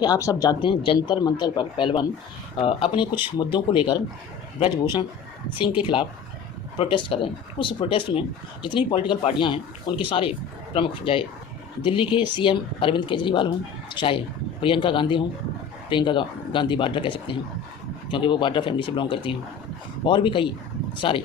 कि आप सब जानते हैं जंतर मंतर पर पहलवान अपने कुछ मुद्दों को लेकर ब्रजभूषण सिंह के खिलाफ प्रोटेस्ट कर रहे हैं। उस प्रोटेस्ट में जितनी पॉलिटिकल पार्टियां हैं उनके सारे प्रमुख, चाहे दिल्ली के सीएम अरविंद केजरीवाल हों, चाहे प्रियंका गांधी हों, प्रियंका गांधी वाड्रा कह सकते हैं क्योंकि वो वाड्रा फैमिली से बिलोंग करती हैं, और भी कई सारे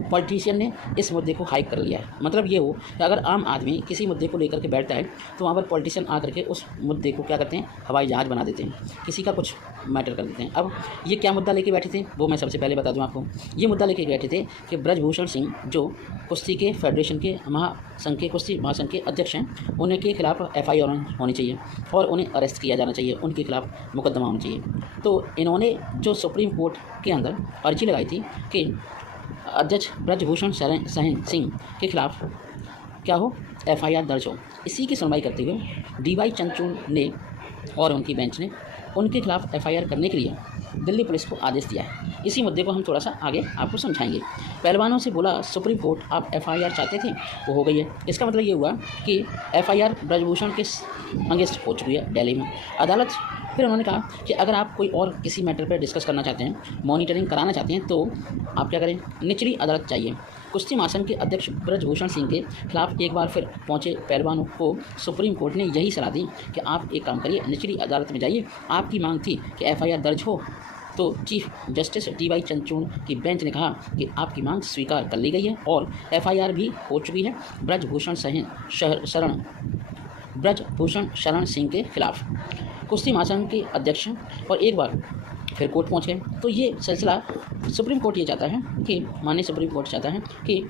पॉलिटिशियन ने इस मुद्दे को हाइक कर लिया है। मतलब ये हो कि अगर आम आदमी किसी मुद्दे को लेकर के बैठता है तो वहाँ पर पॉलिटिशियन आकर के उस मुद्दे को क्या करते हैं, हवाई जहाज़ बना देते हैं, किसी का कुछ मैटर कर देते हैं। अब ये क्या मुद्दा लेके बैठे थे वो मैं सबसे पहले बता दूं आपको। ये मुद्दा लेके बैठे थे कि ब्रजभूषण सिंह जो कुश्ती के फेडरेशन के महासंघ के कुश्ती महासंघ के अध्यक्ष हैं, उनके खिलाफ FIR होनी चाहिए और उन्हें अरेस्ट किया जाना चाहिए, उनके खिलाफ मुकदमा होना चाहिए। तो इन्होंने जो सुप्रीम कोर्ट के अंदर अर्जी लगाई थी कि अध्यक्ष ब्रजभूषण सिंह के खिलाफ क्या हो, FIR दर्ज हो, इसी की सुनवाई करते हुए DY चंद्रचूड़ ने और उनकी बेंच ने उनके खिलाफ FIR करने के लिए दिल्ली पुलिस को आदेश दिया है। इसी मुद्दे को हम थोड़ा सा आगे आपको समझाएंगे। पहलवानों से बोला सुप्रीम कोर्ट आप FIR चाहते थे, वो हो गई है। इसका मतलब ये हुआ कि FIR ब्रजभूषण के अगेंस्ट हो चुकी है दिल्ली में अदालत। फिर उन्होंने कहा कि अगर आप कोई और किसी मैटर पर डिस्कस करना चाहते हैं, मॉनिटरिंग कराना चाहते हैं, तो आप क्या करें, निचली अदालत चाहिए। कुश्ती महासंघ के अध्यक्ष ब्रजभूषण सिंह के खिलाफ एक बार फिर पहुंचे पहलवानों को सुप्रीम कोर्ट ने यही सलाह दी कि आप एक काम करिए, निचली अदालत में जाइए। आपकी मांग थी कि FIR दर्ज हो, तो चीफ जस्टिस DY चंद्रचूड़ की बेंच ने कहा कि आपकी मांग स्वीकार कर ली गई है और FIR भी हो चुकी है ब्रजभूषण शरण सिंह के खिलाफ। कुश्ती महासंघ के अध्यक्ष और एक बार फिर कोर्ट पहुंच गए। तो ये सिलसिला सुप्रीम कोर्ट ये चाहता है कि माननीय सुप्रीम कोर्ट चाहता है कि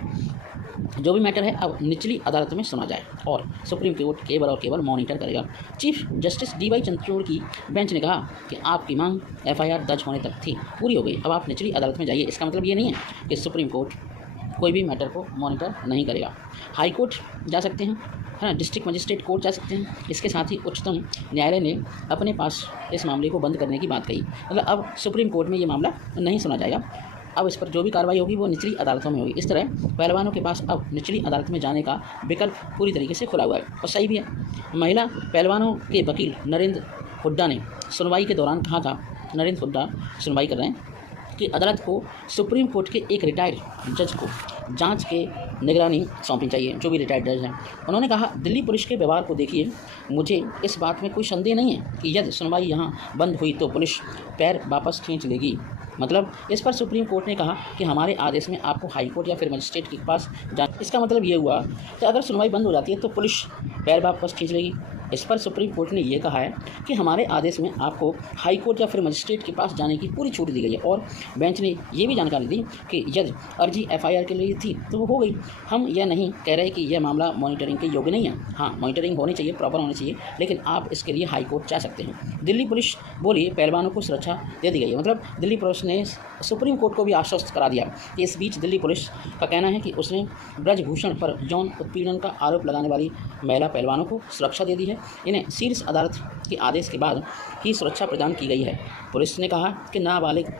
जो भी मैटर है अब निचली अदालत में सुना जाए और सुप्रीम कोर्ट केवल और केवल मॉनिटर करेगा। चीफ जस्टिस DY चंद्रचूड़ की बेंच ने कहा कि आपकी मांग FIR दर्ज होने तक थी, पूरी हो गई, अब आप निचली अदालत में जाइए। इसका मतलब ये नहीं है कि सुप्रीम कोर्ट कोई भी मैटर को मॉनिटर नहीं करेगा। हाई कोर्ट जा सकते हैं, है ना, डिस्ट्रिक्ट मजिस्ट्रेट कोर्ट जा सकते हैं। इसके साथ ही उच्चतम न्यायालय ने अपने पास इस मामले को बंद करने की बात कही। मतलब अब सुप्रीम कोर्ट में ये मामला नहीं सुना जाएगा, अब इस पर जो भी कार्रवाई होगी वो निचली अदालतों में होगी। इस तरह पहलवानों के पास अब निचली अदालत में जाने का विकल्प पूरी तरीके से खुला हुआ है और सही भी है। महिला पहलवानों के वकील नरेंद्र हुड्डा ने सुनवाई के दौरान कहा था, नरेंद्र हुड्डा सुनवाई कर रहे हैं, कि अदालत को सुप्रीम कोर्ट के एक रिटायर्ड जज को जांच के निगरानी सौंपनी चाहिए, जो भी रिटायर्ड जज हैं। उन्होंने कहा, दिल्ली पुलिस के व्यवहार को देखिए, मुझे इस बात में कोई संदेह नहीं है कि यदि सुनवाई यहाँ बंद हुई तो पुलिस पैर वापस खींच लेगी। मतलब इस पर सुप्रीम कोर्ट ने कहा कि हमारे आदेश में आपको हाई कोर्ट या फिर मजिस्ट्रेट के पास जाना। इसका मतलब ये हुआ कि अगर सुनवाई बंद हो जाती है तो पुलिस पैर वापस खींच लेगी। इस पर सुप्रीम कोर्ट ने यह कहा है कि हमारे आदेश में आपको हाई कोर्ट या फिर मजिस्ट्रेट के पास जाने की पूरी छूट दी गई है और बेंच ने ये भी जानकारी दी कि यदि अर्जी FIR के लिए थी तो वो हो गई। हम यह नहीं कह रहे कि यह मामला मॉनिटरिंग के योग्य नहीं है। हाँ, मॉनिटरिंग होनी चाहिए, प्रॉपर होनी चाहिए, लेकिन आप इसके लिए हाई कोर्ट जा सकते हैं। दिल्ली पुलिस बोली पहलवानों को सुरक्षा दे दी गई है। मतलब दिल्ली पुलिस ने सुप्रीम कोर्ट को भी आश्वस्त करा दिया कि इस बीच दिल्ली पुलिस का कहना है कि उसने ब्रजभूषण पर यौन उत्पीड़न का आरोप लगाने वाली महिला पहलवानों को सुरक्षा दे दी है। इन्हें शीर्ष अदालत के आदेश के बाद ही सुरक्षा प्रदान की गई है। पुलिस ने कहा कि नाबालिग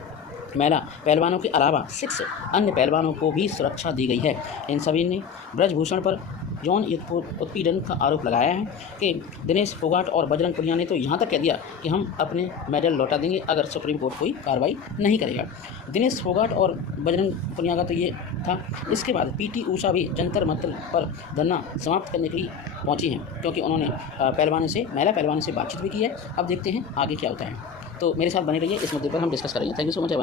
महिला पहलवानों के अलावा 6 अन्य पहलवानों को भी सुरक्षा दी गई है। इन सभी ने ब्रजभूषण पर यौन उत्पीड़न का आरोप लगाया है कि दिनेश फोगाट और बजरंग पुनिया ने तो यहाँ तक कह दिया कि हम अपने मेडल लौटा देंगे अगर सुप्रीम कोर्ट कोई कार्रवाई नहीं करेगा। दिनेश फोगाट और बजरंग पुनिया का तो ये था। इसके बाद PT ऊषा भी जंतर मंतर पर धरना समाप्त करने के लिए पहुँची हैं, क्योंकि उन्होंने महिला पहलवानों से बातचीत भी की है। अब देखते हैं आगे क्या होता है। तो मेरे साथ बने रहिए, इस मुद्दे पर हम डिस्कस करेंगे। Thank you so much.